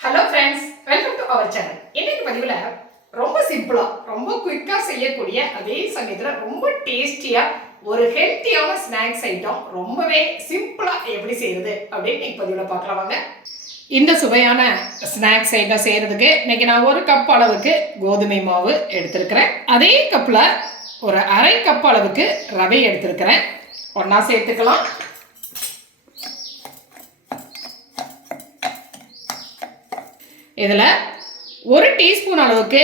Hello friends welcome to our channel இன்னைக்கு பதிவில் ரொம்ப சிம்பிளாக ரொம்ப குயிக்காக செய்யக்கூடிய அதே சமயத்தில் ரொம்ப டேஸ்டியாக ஒரு ஹெல்த்தியான ஸ்நாக்ஸ் ஐட்டம் ரொம்பவே சிம்பிளாக எப்படி செய்யறது அப்படின்னு இன்னைக்கு பதிவில் பார்க்கலாம் வாங்க. இந்த சுவையான ஸ்நாக்ஸ் ஐட்டம் செய்யறதுக்கு இன்னைக்கு நான் ஒரு கப் அளவுக்கு கோதுமை மாவு எடுத்திருக்கிறேன். அதே கப்பில் ஒரு அரை கப் அளவுக்கு ரவை எடுத்திருக்கிறேன். ஒன்றா சேர்த்துக்கலாம். இதில் ஒரு டீஸ்பூன் அளவுக்கு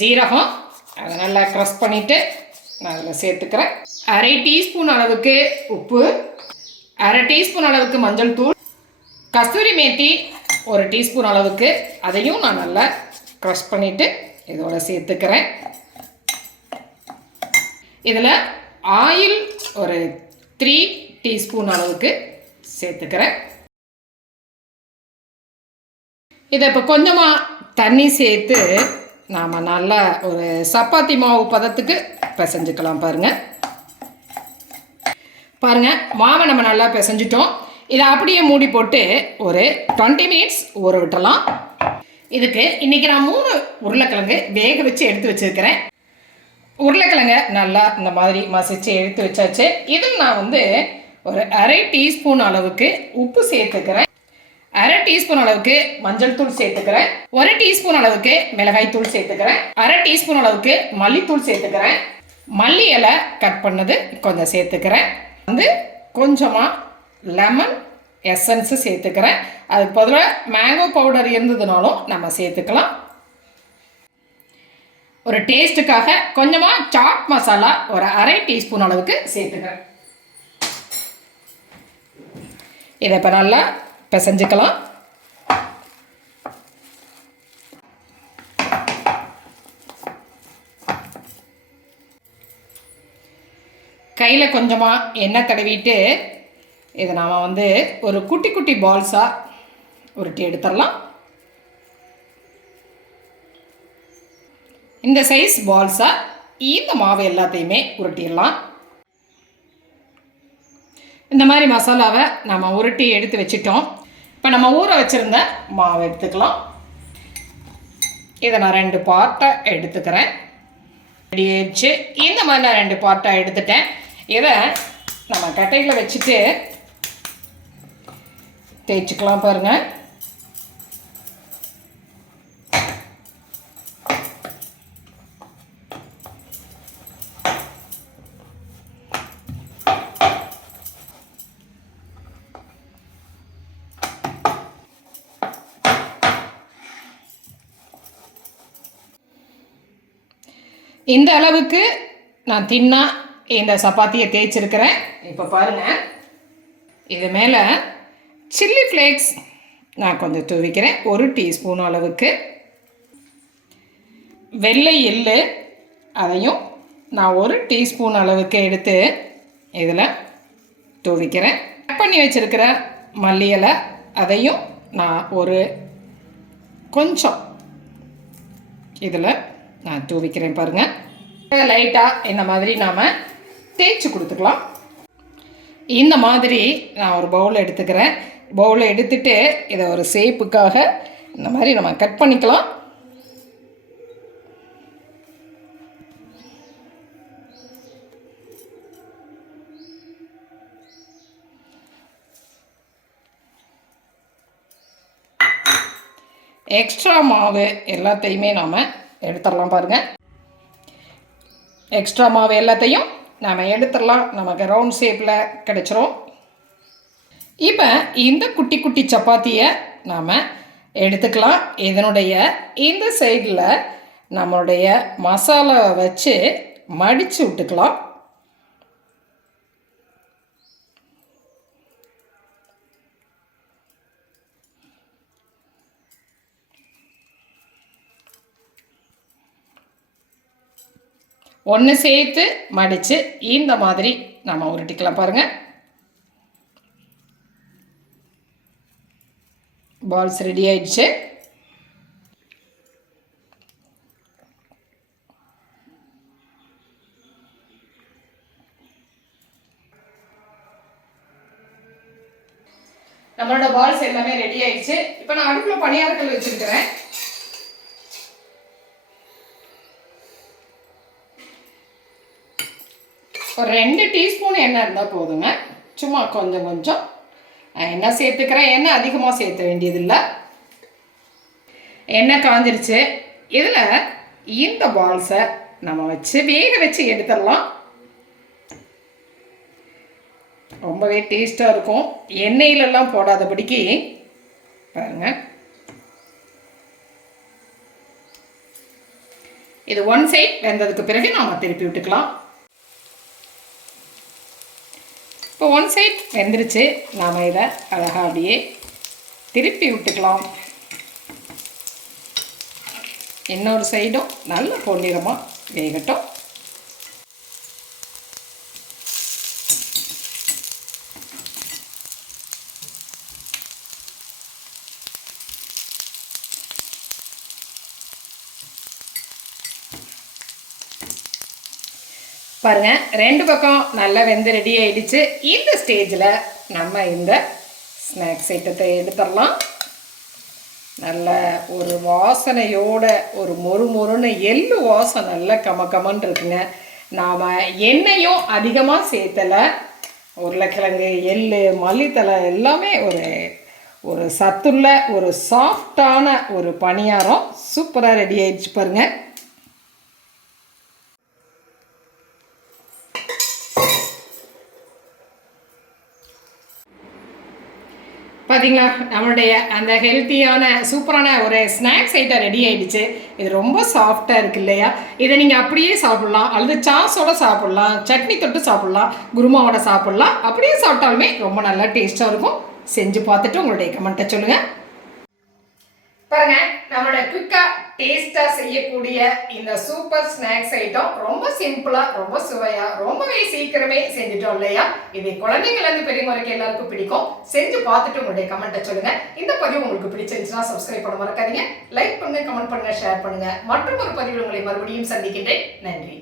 ஜீரகம். அதை நல்லா க்ரஷ் பண்ணிவிட்டு நான் அதில் சேர்த்துக்கிறேன். அரை டீஸ்பூன் அளவுக்கு உப்பு. அரை டீஸ்பூன் அளவுக்கு மஞ்சள் தூள். கஸ்தூரி மேத்தி ஒரு டீஸ்பூன் அளவுக்கு. அதையும் நான் நல்லா க்ரஷ் பண்ணிவிட்டு இதோட சேர்த்துக்கிறேன். இதில் ஆயில் ஒரு த்ரீ டீஸ்பூன் அளவுக்கு சேர்த்துக்கிறேன். இதை இப்போ கொஞ்சமாக தண்ணி சேர்த்து நாம் நல்லா ஒரு சப்பாத்தி மாவு பதத்துக்கு பிசைஞ்சுக்கலாம் பாருங்கள் பாருங்கள் மாவை நம்ம நல்லா பிசைஞ்சிட்டோம். இதை அப்படியே மூடி போட்டு ஒரு டுவெண்ட்டி மினிட்ஸ் ஊற விட்டலாம் இதுக்கு இன்றைக்கி நான் மூணு உருளைக்கிழங்கு வேக வச்சு எடுத்து வச்சுருக்கிறேன். உருளைக்கிழங்க நல்லா இந்த மாதிரி மசிச்சு எடுத்து வச்சாச்சு. இதில் நான் வந்து ஒரு அரை டீஸ்பூன் அளவுக்கு உப்பு சேர்த்துக்கிறேன். அரை டீஸ்பூன் அளவுக்கு மஞ்சள் தூள் சேர்த்துக்கிறேன். ஒரு டீஸ்பூன் அளவுக்கு மிளகாய் தூள் சேர்த்துக்கிறேன். அரை டீஸ்பூன் அளவுக்கு மல்லித்தூள் சேர்த்துக்கிறேன். மல்லி இலை கட் பண்ணது கொஞ்சம் சேர்த்துக்கிறேன். வந்து கொஞ்சமாக லெமன் எசன்ஸு சேர்த்துக்கிறேன். அதுக்கு பதிலாக மேங்கோ பவுடர் இருந்ததுனாலும் நம்ம சேர்த்துக்கலாம். ஒரு டேஸ்ட்டுக்காக கொஞ்சமாக சாட் மசாலா ஒரு அரை டீஸ்பூன் அளவுக்கு சேர்த்துக்கிறேன். இதை இப்போ நல்லா பிசைஞ்சுக்கலாம். கையில் கொஞ்சமாக எண்ணெய் தடவிட்டு இதை நாம் வந்து ஒரு குட்டி குட்டி பால்ஸாக உருட்டி எடுத்துடலாம். இந்த சைஸ் பால்ஸாக இந்த மாவு எல்லாத்தையுமே உருட்டிடலாம். இந்த மாதிரி மசாலாவை நம்ம உருட்டி எடுத்து வச்சிட்டோம். இப்போ நம்ம ஊற வச்சுருந்த மாவு எடுத்துக்கலாம். இதை நான் ரெண்டு பார்ட்டாக எடுத்துக்கிறேன். ரெடி ஆயிடுச்சு. இந்த மாதிரி நான் ரெண்டு பார்ட்டாக எடுத்துட்டேன். இதை நம்ம கட்டையில் வச்சுட்டு தேய்ச்சிக்கலாம் பாருங்கள் இந்த அளவுக்கு நான் தின்னா இந்த சப்பாத்தியை தேய்ச்சிருக்கிறேன். இப்போ பாருங்கள் இது மேலே சில்லி ஃப்ளேக்ஸ் நான் கொஞ்சம் தூவிக்கிறேன். ஒரு டீஸ்பூன் அளவுக்கு. வெள்ளை எள்ளு அதையும் நான் ஒரு டீஸ்பூன் அளவுக்கு எடுத்து இதில் தூவிக்கிறேன். கட் பண்ணி வச்சுருக்கிற மல்லி இலை அதையும் நான் ஒரு கொஞ்சம் இதில் நான் தூவிக்கிறேன் பாருங்கள் லைட்டாக இந்த மாதிரி நாம் தேய்ச்சி கொடுத்துக்கலாம். இந்த மாதிரி நான் ஒரு பவுல் எடுத்துக்கிறேன். பவுலை எடுத்துட்டு இதை ஒரு சேப்புக்காக இந்த மாதிரி நம்ம கட் பண்ணிக்கலாம். எக்ஸ்ட்ரா மாவு எல்லாத்தையுமே நாம் எடுத்துடலாம் பாருங்கள் எக்ஸ்ட்ரா மாவு எல்லாத்தையும் நாம் எடுத்துடலாம். நமக்கு ரவுண்ட் ஷேப்பில் கிடச்சிரும். இப்போ இந்த குட்டி குட்டி சப்பாத்தியை நாம் எடுத்துக்கலாம். இதனுடைய இந்த சைடில் நம்மளுடைய மசாலாவை வச்சு மடித்து விட்டுக்கலாம். ஒன்று சேர்த்து மடித்து இந்த மாதிரி நம்ம உருட்டிக்கலாம் பாருங்கள் பால்ஸ் ரெடி ஆயிடுச்சு. நம்மளோட பால்ஸ் எல்லாமே ரெடி ஆயிடுச்சு. இப்போ நான் அடுப்பில் பணியாரத்தில் வச்சுருக்கிறேன். ஒரு ரெண்டு டீஸ்பூன் எண்ணெய் இருந்தால் போதுங்க. சும்மா கொஞ்சம் கொஞ்சம். நான் எண்ணெய் சேர்த்துக்கிறேன்? எண்ணெய் அதிகமாக சேர்த்த வேண்டியதில்லை. எண்ணெய் காஞ்சிருச்சு. இதில் இந்த பால்ஸை நம்ம வச்சு வேக வச்சு எடுத்துடலாம். ரொம்பவே டேஸ்ட்டாக இருக்கும். எண்ணெயிலெல்லாம் போடாதபடிக்கு பாருங்க. இது ஒன் சைட் வெந்ததுக்கு பிறகு நாம் திருப்பி விட்டுக்கலாம். இப்போ ஒன் சைட் வெந்துருச்சு. நாம் இதை அழகாக அப்படியே திருப்பி விட்டுக்கலாம். இன்னொரு சைடும் நல்ல பொன்னிறமாக வேகட்டும். பாருங்க ரெண்டு பக்கம் நல்லா வெந்து ரெடி ஆயிடுச்சு. இந்த ஸ்டேஜில் நம்ம இந்த ஸ்நாக்ஸ் ஐட்டத்தை எடுத்துடலாம். நல்ல ஒரு வாசனையோட ஒரு மொறு மொறுன்னு எள்ளு வாசம் நல்ல கம கமன்னு இருக்குங்க. நாம் எண்ணெயும் அதிகமாக சேர்த்தலை உருளைக்கிழங்கு எள்ளு மல்லித்தலை எல்லாமே ஒரு ஒரு சத்துள்ள ஒரு சாஃப்டான ஒரு பணியாரம் சூப்பராக ரெடி ஆயிடுச்சு பாருங்கள் பார்த்தீங்களா நம்மளுடைய அந்த ஹெல்த்தியான சூப்பரான ஒரு ஸ்நாக்ஸ் ஐட்டம் ரெடி ஆகிடுச்சு இது ரொம்ப சாஃப்டாக இருக்கு இல்லையா? இதை நீங்கள் அப்படியே சாப்பிட்லாம். அல்லது சாஸோட சாப்பிட்லாம். சட்னி தொட்டு சாப்பிட்லாம். குருமாவோட சாப்பிட்லாம். அப்படியே சாப்பிட்டாலுமே ரொம்ப நல்லா டேஸ்ட்டாக இருக்கும். செஞ்சு பார்த்துட்டு உங்களுடைய கமெண்ட்டை சொல்லுங்கள் பாருங்கள் நம்மளோட குயிக்கா டேஸ்டா செய்யக்கூடிய இந்த சூப்பர் ஸ்நாக்ஸ் ஐட்டம் ரொம்ப சிம்பிளா ரொம்ப சுவையா ரொம்பவே சீக்கிரமே செஞ்சுட்டோம் இல்லையா? இது குழந்தைங்கள்ல இருந்து பெரியவங்க வரைக்கும் எல்லாருக்கும் பிடிக்கும். செஞ்சு பார்த்துட்டு உங்களுடைய கமெண்ட்டை சொல்லுங்க. இந்த பதிவு உங்களுக்கு பிடிச்சிருந்துச்சுன்னா சப்ஸ்கிரைப் பண்ண மறக்காதீங்க. லைக் பண்ணுங்க கமெண்ட் பண்ணுங்க ஷேர் பண்ணுங்க. மற்றும் ஒரு பதிவில் உங்களை மறுபடியும் சந்திக்கின்றேன். நன்றி.